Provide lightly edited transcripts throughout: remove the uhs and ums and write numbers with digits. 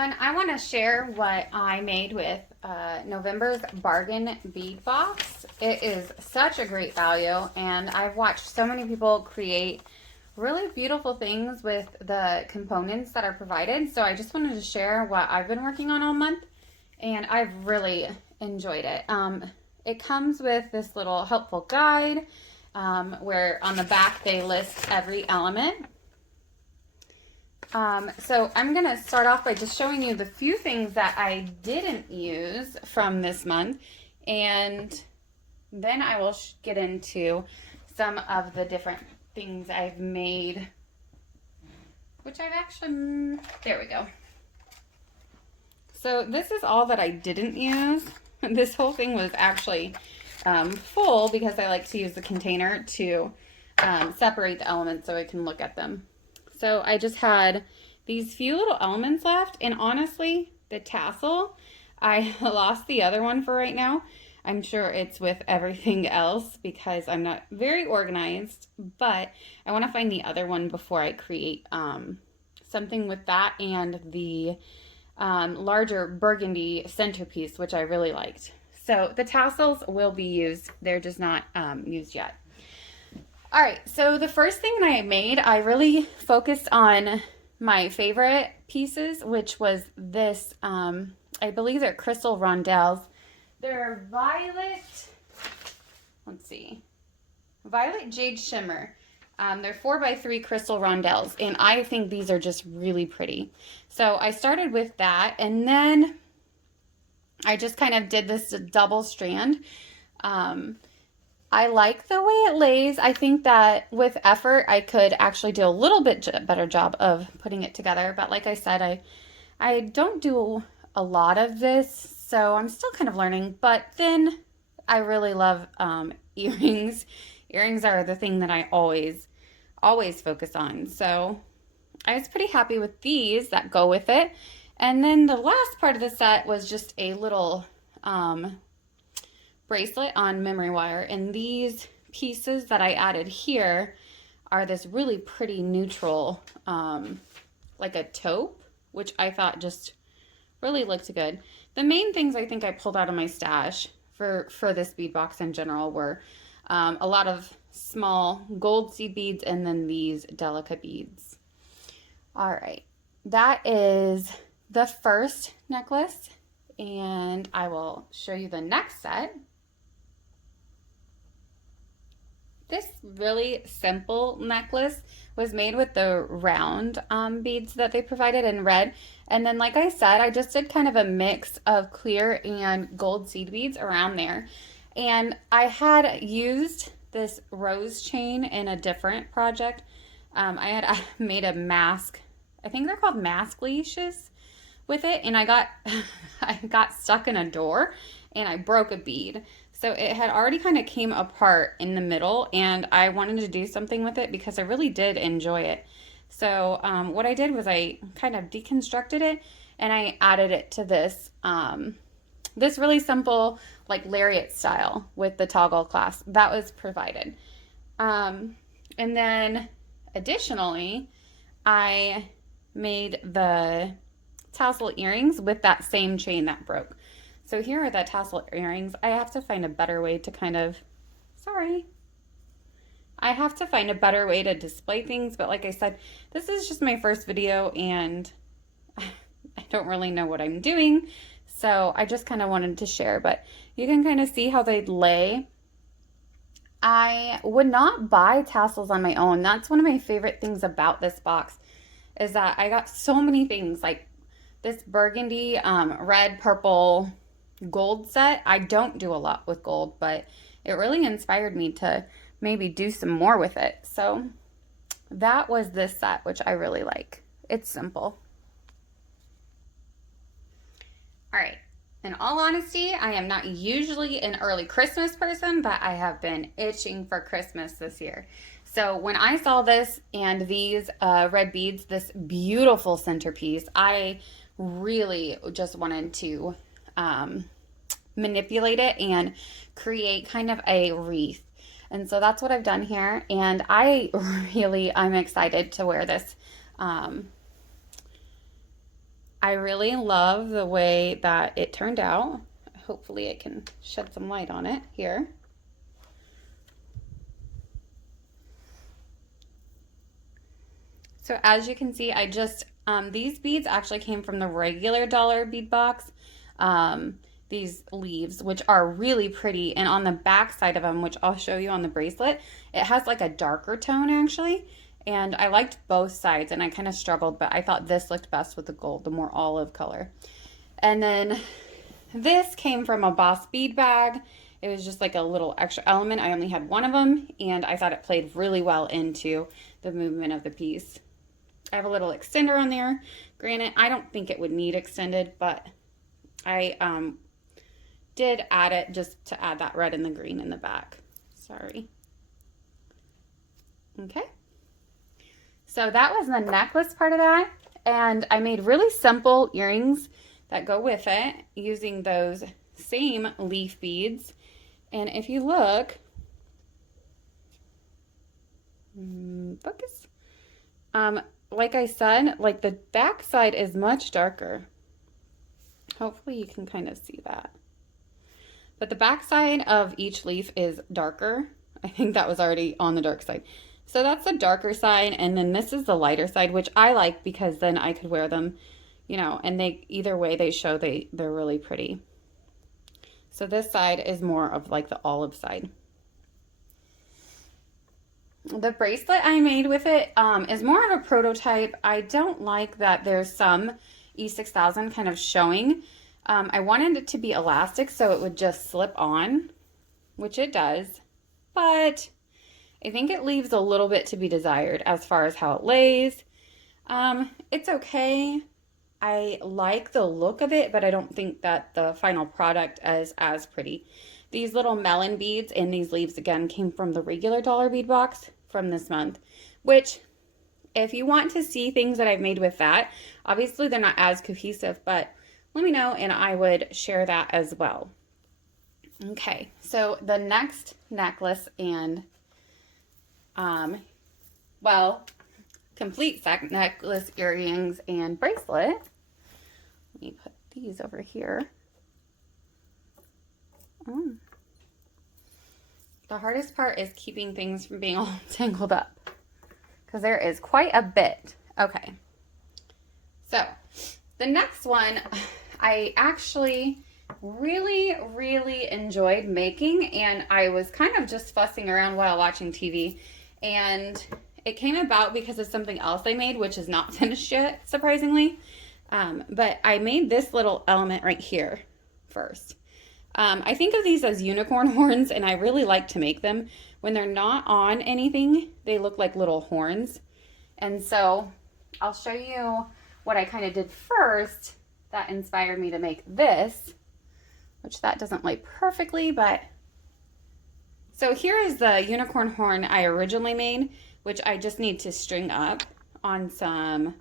everyone. I want to share what I made with November's Bargain Bead Box. It is such a great value, and I've watched so many people create really beautiful things with the components that are provided. So I just wanted to share what I've been working on all month, and I've really enjoyed it. It comes with this little helpful guide where on the back they list every element. So I'm going to start off by just showing you the few things that I didn't use from this month, and then I will get into some of the different things I've made, which I've actually, there we go. So this is all that I didn't use. This whole thing was actually full because I like to use the container to separate the elements so I can look at them. So I just had these few little elements left, and honestly, the tassel, I lost the other one for right now. I'm sure it's with everything else because I'm not very organized, but I want to find the other one before I create something with that and the larger burgundy centerpiece, which I really liked. So the tassels will be used. They're just not used yet. All right, so the first thing that I made, I really focused on my favorite pieces, which was this, I believe they're crystal rondelles. They're violet, let's see, violet jade shimmer. They're 4x3 crystal rondelles, and I think these are just really pretty. So I started with that, and then I just kind of did this double strand. I like the way it lays. I think that with effort, I could actually do a little bit better job of putting it together. But like I said, I don't do a lot of this, so I'm still kind of learning. But then I really love earrings. Earrings are the thing that I always focus on. So I was pretty happy with these that go with it. And then the last part of the set was just a little bracelet on memory wire, and these pieces that I added here are this really pretty neutral like a taupe, which I thought just really looked good. The main things I think I pulled out of my stash for this bead box in general were a lot of small gold seed beads and then these delicate beads. All right, that is the first necklace, and I will show you the next set. This really simple necklace was made with the round beads that they provided in red. And then, like I said, I just did kind of a mix of clear and gold seed beads around there. And I had used this rose chain in a different project. I made a mask. I think they're called mask leashes with it. And I got stuck in a door and I broke a bead. So it had already kind of came apart in the middle, and I wanted to do something with it because I really did enjoy it. So what I did was I kind of deconstructed it and I added it to this, this really simple like lariat style with the toggle clasp that was provided. And then additionally, I made the tassel earrings with that same chain that broke. So here are the tassel earrings. I have to find a better way to I have to find a better way to display things. But like I said, this is just my first video and I don't really know what I'm doing. So I just kind of wanted to share, but you can kind of see how they lay. I would not buy tassels on my own. That's one of my favorite things about this box is that I got so many things like this burgundy, red, purple, gold set. I don't do a lot with gold, but it really inspired me to maybe do some more with it. So that was this set, which I really like. It's simple. All right. In all honesty, I am not usually an early Christmas person, but I have been itching for Christmas this year. So when I saw this and these red beads, this beautiful centerpiece, I really just wanted to manipulate it and create kind of a wreath. And so that's what I've done here. And I'm excited to wear this I really love the way that it turned out. Hopefully I can shed some light on it here. So as you can see, I just, these beads actually came from the regular dollar bead box. These leaves, which are really pretty. And on the back side of them, which I'll show you on the bracelet, it has like a darker tone actually. And I liked both sides and I kind of struggled, but I thought this looked best with the gold, the more olive color. And then this came from a Boss bead bag. It was just like a little extra element. I only had one of them and I thought it played really well into the movement of the piece. I have a little extender on there. Granted, I don't think it would need extended, but I did add it just to add that red and the green in the back. Sorry. Okay. So that was the necklace part of that. And I made really simple earrings that go with it using those same leaf beads. And if you look, focus. Like I said, like the back side is much darker. Hopefully you can kind of see that. But the back side of each leaf is darker. I think that was already on the dark side. So that's the darker side, and then this is the lighter side, which I like because then I could wear them, you know, and they either way they show they're really pretty. So this side is more of like the olive side. The bracelet I made with it is more of a prototype. I don't like that there's some E6000 kind of showing. I wanted it to be elastic so it would just slip on, which it does, but I think it leaves a little bit to be desired as far as how it lays. It's okay. I like the look of it, but I don't think that the final product is as pretty. These little melon beads and these leaves again came from the regular dollar bead box from this month, which if you want to see things that I've made with that, obviously they're not as cohesive, but let me know and I would share that as well. Okay, so the next necklace and well, complete set necklace, earrings, and bracelet. Let me put these over here. The hardest part is keeping things from being all tangled up because there is quite a bit. Okay, so the next one I actually really enjoyed making, and I was kind of just fussing around while watching TV, and it came about because of something else I made, which is not finished yet, surprisingly. But I made this little element right here first. I think of these as unicorn horns, and I really like to make them. When they're not on anything, they look like little horns. And so I'll show you what I kind of did first that inspired me to make this, which that doesn't lay perfectly, but so here is the unicorn horn I originally made, which I just need to string up on some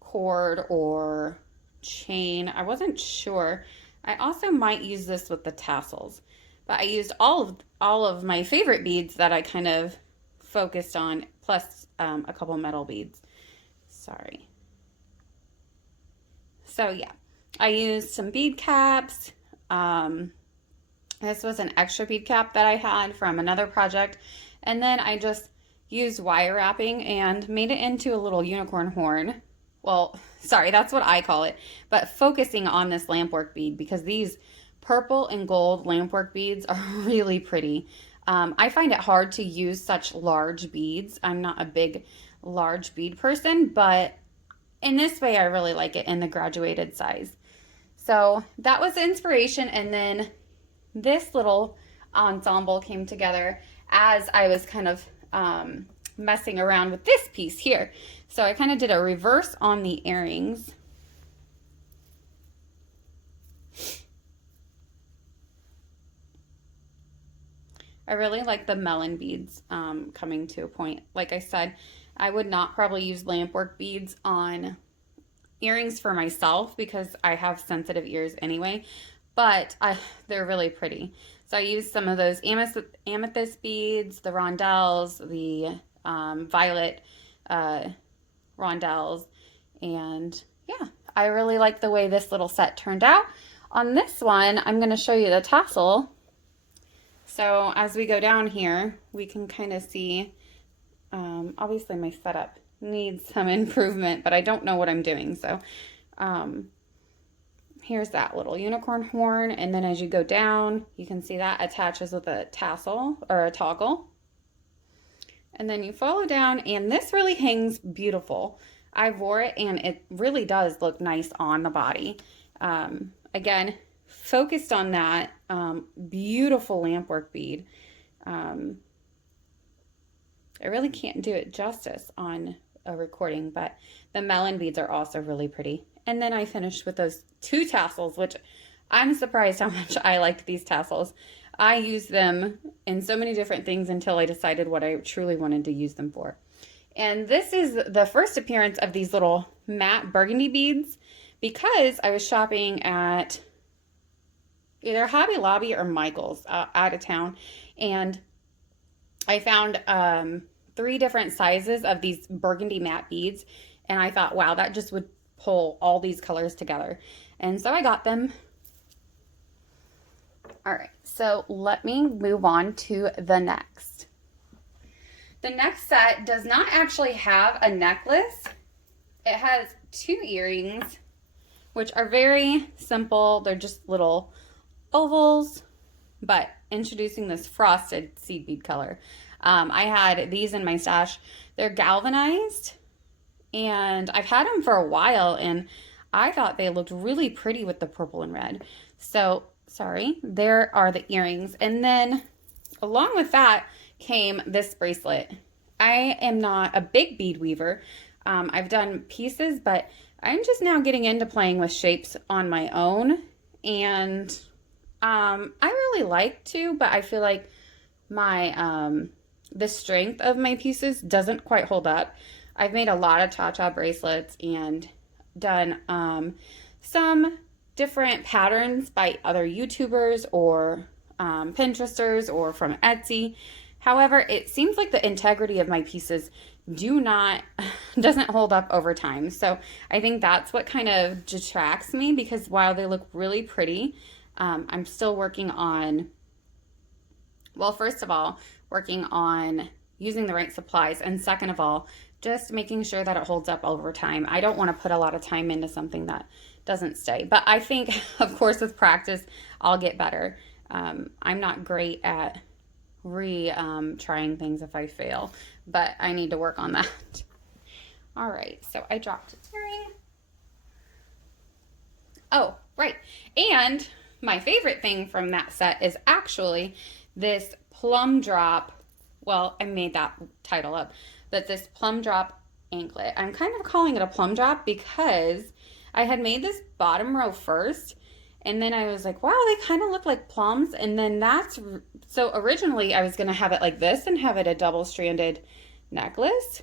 cord or chain. I wasn't sure. I also might use this with the tassels, but I used all of my favorite beads that I kind of focused on, plus a couple metal beads. Sorry. So yeah, I used some bead caps. This was an extra bead cap that I had from another project. And then I just used wire wrapping and made it into a little unicorn horn. Well, sorry, that's what I call it. But focusing on this lampwork bead because these purple and gold lampwork beads are really pretty. I find it hard to use such large beads. I'm not a big, large bead person, but in this way, I really like it in the graduated size. So that was the inspiration, and then this little ensemble came together as I was kind of messing around with this piece here. So I kind of did a reverse on the earrings. I really like the melon beads coming to a point. Like I said, I would not probably use lampwork beads on earrings for myself because I have sensitive ears anyway, but they're really pretty. So I used some of those amethyst beads, the rondelles, the violet rondelles, and yeah, I really like the way this little set turned out. On this one, I'm going to show you the tassel. So as we go down here, we can kind of see, obviously my setup needs some improvement, but I don't know what I'm doing. So here's that little unicorn horn. And then as you go down, you can see that attaches with a tassel or a toggle. And then you follow down, and this really hangs beautiful. I wore it and it really does look nice on the body. Again, focused on that beautiful lampwork bead. I really can't do it justice on a recording, but the melon beads are also really pretty. And then I finished with those 2 tassels, which I'm surprised how much I liked these tassels. I used them in so many different things until I decided what I truly wanted to use them for. And this is the first appearance of these little matte burgundy beads because I was shopping at either Hobby Lobby or Michael's out of town, and I found 3 different sizes of these burgundy matte beads, and I thought, wow, that just would pull all these colors together. And so I got them. All right, so let me move on to the next. The next set does not actually have a necklace. It has 2 earrings, which are very simple. They're just little ovals, but introducing this frosted seed bead color. I had these in my stash. They're galvanized, and I've had them for a while, and I thought they looked really pretty with the purple and red. So, sorry, there are the earrings. And then along with that came this bracelet. I am not a big bead weaver. I've done pieces, but I'm just now getting into playing with shapes on my own, and I really like to, but I feel like my the strength of my pieces doesn't quite hold up. I've made a lot of cha-cha bracelets and done some different patterns by other YouTubers or Pinteresters or from Etsy. However, it seems like the integrity of my pieces doesn't hold up over time. So I think that's what kind of detracts me, because while they look really pretty, I'm still working on, well, first of all, working on using the right supplies, and second of all, just making sure that it holds up over time. I don't want to put a lot of time into something that doesn't stay. But I think, of course, with practice, I'll get better. I'm not great at trying things if I fail, but I need to work on that. All right, so I dropped its earring. Oh, right. And my favorite thing from that set is actually this plum drop. Well, I made that title up, but this plum drop anklet. I'm kind of calling it a plum drop because I had made this bottom row first, and then I was like, wow, they kind of look like plums. And then so originally I was going to have it like this and have it a double-stranded necklace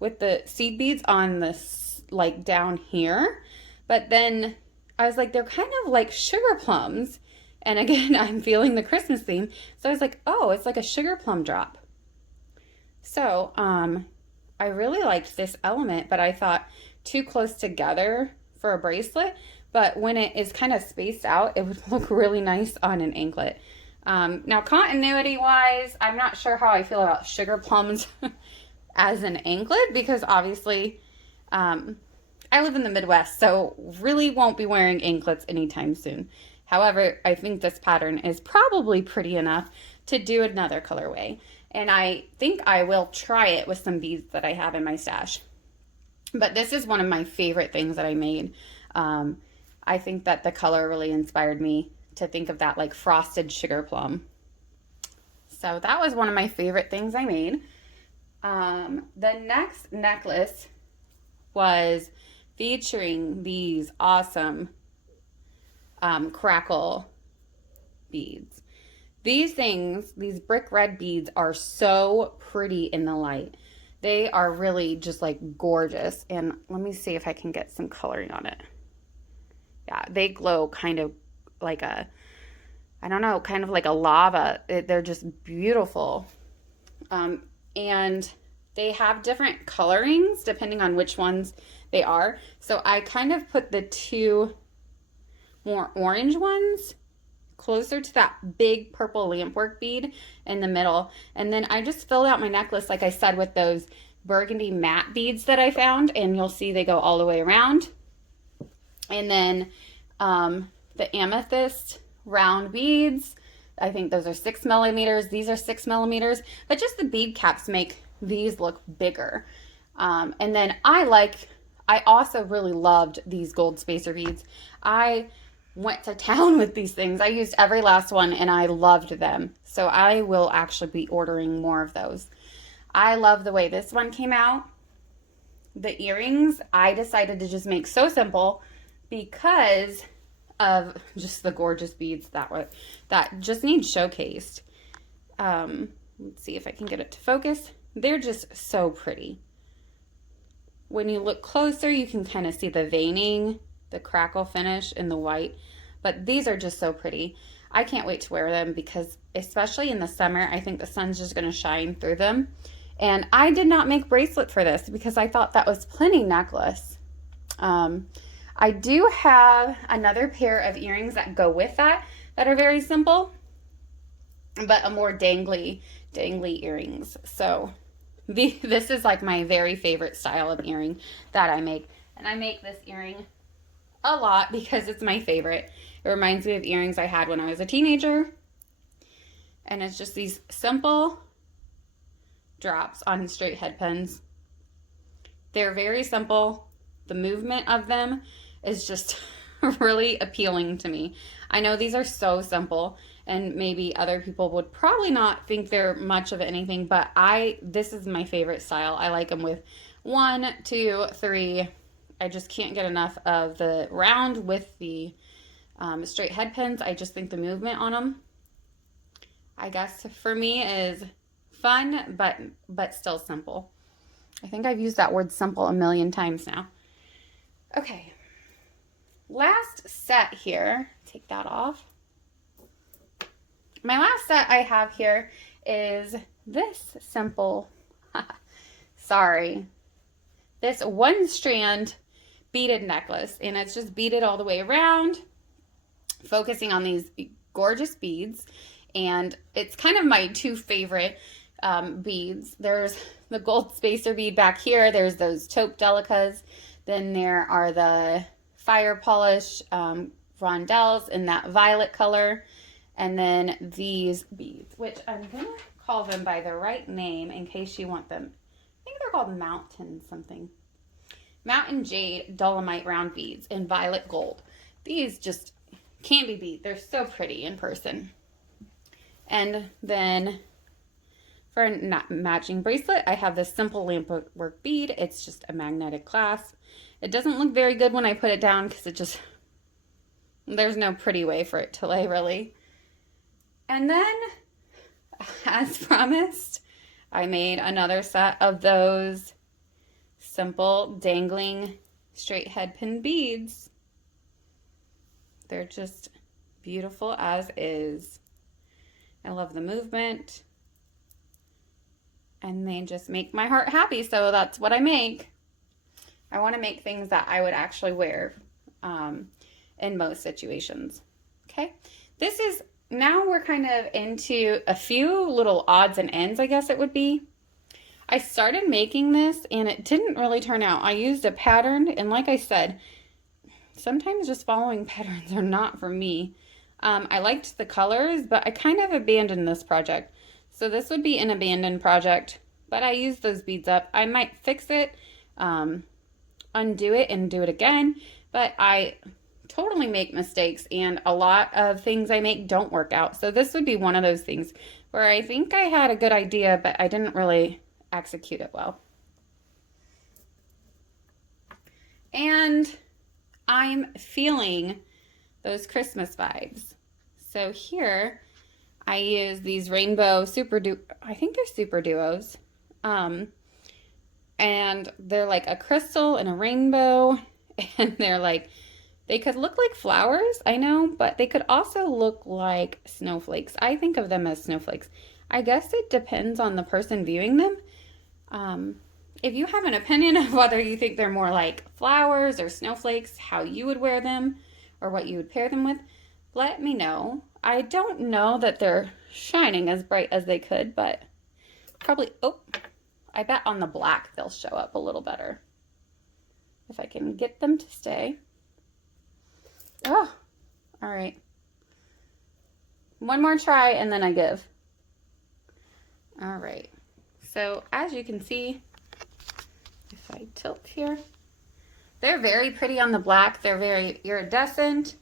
with the seed beads on this, like down here. But then I was like, they're kind of like sugar plums. And again, I'm feeling the Christmas theme. So I was like, oh, it's like a sugar plum drop. So I really liked this element, but I thought too close together for a bracelet. But when it is kind of spaced out, it would look really nice on an anklet. Now, continuity-wise, I'm not sure how I feel about sugar plums as an anklet, because obviously I live in the Midwest, so really won't be wearing anklets anytime soon. However, I think this pattern is probably pretty enough to do another colorway. And I think I will try it with some beads that I have in my stash. But this is one of my favorite things that I made. I think that the color really inspired me to think of that like frosted sugar plum. So that was one of my favorite things I made. The next necklace was featuring these awesome Crackle beads. These things, these brick red beads, are so pretty in the light. They are really just like gorgeous. And let me see if I can get some coloring on it. Yeah, they glow kind of like a, I don't know, kind of like a lava. They're just beautiful. And they have different colorings depending on which ones they are. So I kind of put the two more orange ones closer to that big purple lampwork bead in the middle. And then I just filled out my necklace, like I said, with those burgundy matte beads that I found, and you'll see they go all the way around. And then the amethyst round beads, I think those are 6 millimeters. These are 6 millimeters, but just the bead caps make these look bigger. And then I also really loved these gold spacer beads. I went to town with these things. I used every last one and I loved them. So I will actually be ordering more of those. I love the way this one came out. The earrings, I decided to just make so simple because of just the gorgeous beads that just need showcased. Let's see if I can get it to focus. They're just so pretty. When you look closer, you can kind of see the veining, the crackle finish in the white, but these are just so pretty. I can't wait to wear them because especially in the summer, I think the sun's just going to shine through them. And I did not make bracelet for this because I thought that was plenty necklace. I do have another pair of earrings that go with that are very simple, but a more dangly earrings. So this is like my very favorite style of earring that I make. And I make this earring a lot because it's my favorite. It reminds me of earrings I had when I was a teenager. And it's just these simple drops on straight head pins. They're very simple. The movement of them is just really appealing to me. I know these are so simple and maybe other people would probably not think they're much of anything, but this is my favorite style. I like them with 1, 2, 3. I just can't get enough of the round with the straight head pins. I just think the movement on them, I guess for me, is fun, but still simple. I think I've used that word simple a million times now. Okay, last set here, take that off. My last set I have here is this simple, this 1-strand beaded necklace, and it's just beaded all the way around, focusing on these gorgeous beads. And it's kind of my 2 favorite beads. There's the gold spacer bead back here. There's those taupe delicas. Then there are the fire polish rondelles in that violet color. And then these beads, which I'm going to call them by the right name in case you want them. I think they're called Mountain something. Mountain Jade Dolomite round beads in violet gold. These just can't be beat. They're so pretty in person. And then for a matching bracelet, I have this simple lampwork bead. It's just a magnetic clasp. It doesn't look very good when I put it down because there's no pretty way for it to lay really. And then, as promised, I made another set of those simple dangling straight head pin beads. They're just beautiful as is. I love the movement. And they just make my heart happy, so that's what I make. I want to make things that I would actually wear in most situations. Okay, now we're kind of into a few little odds and ends, I guess it would be. I started making this and it didn't really turn out. I used a pattern, and like I said, sometimes just following patterns are not for me. I liked the colors, but I kind of abandoned this project. So this would be an abandoned project, but I used those beads up. I might fix it, undo it, and do it again, but I totally make mistakes, and a lot of things I make don't work out. So this would be one of those things where I think I had a good idea, but I didn't really execute it well. And I'm feeling those Christmas vibes. So here I use these rainbow I think they're super duos. And they're like a crystal and a rainbow, and they could look like flowers, I know, but they could also look like snowflakes. I think of them as snowflakes. I guess it depends on the person viewing them. If you have an opinion of whether you think they're more like flowers or snowflakes, how you would wear them, or what you would pair them with, let me know. I don't know that they're shining as bright as they could, but probably, oh, I bet on the black they'll show up a little better. If I can get them to stay. Oh, all right. One more try and then I give. All right. So as you can see, if I tilt here, they're very pretty on the black. They're very iridescent.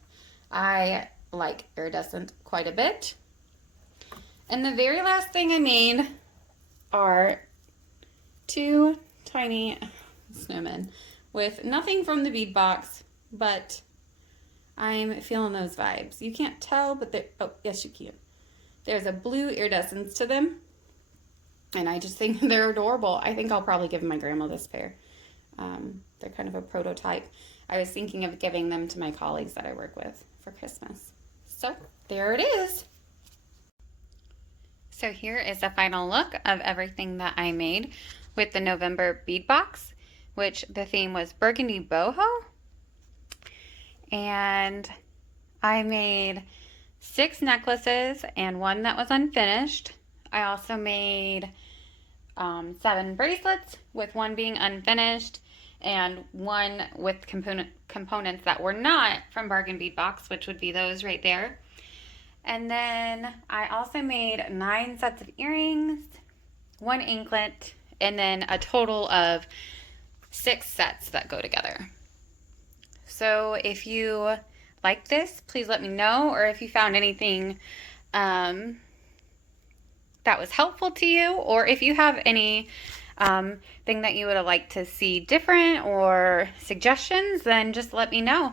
I like iridescent quite a bit. And the very last thing I made are two tiny snowmen with nothing from the bead box, but I'm feeling those vibes. You can't tell, but they're, oh, yes you can. There's a blue iridescence to them, and I just think they're adorable. I think I'll probably give my grandma this pair. They're kind of a prototype. I was thinking of giving them to my colleagues that I work with for Christmas. So there it is. So here is a final look of everything that I made with the November Bead Box, which the theme was Burgundy Boho. And I made 6 necklaces and 1 that was unfinished. I also made 7 bracelets, with 1 being unfinished and 1 with components that were not from Bargain Bead Box, which would be those right there. And then I also made 9 sets of earrings, 1 anklet, and then a total of 6 sets that go together. So if you like this, please let me know, or if you found anything that was helpful to you, or if you have any thing that you would have liked to see different or suggestions, then just let me know.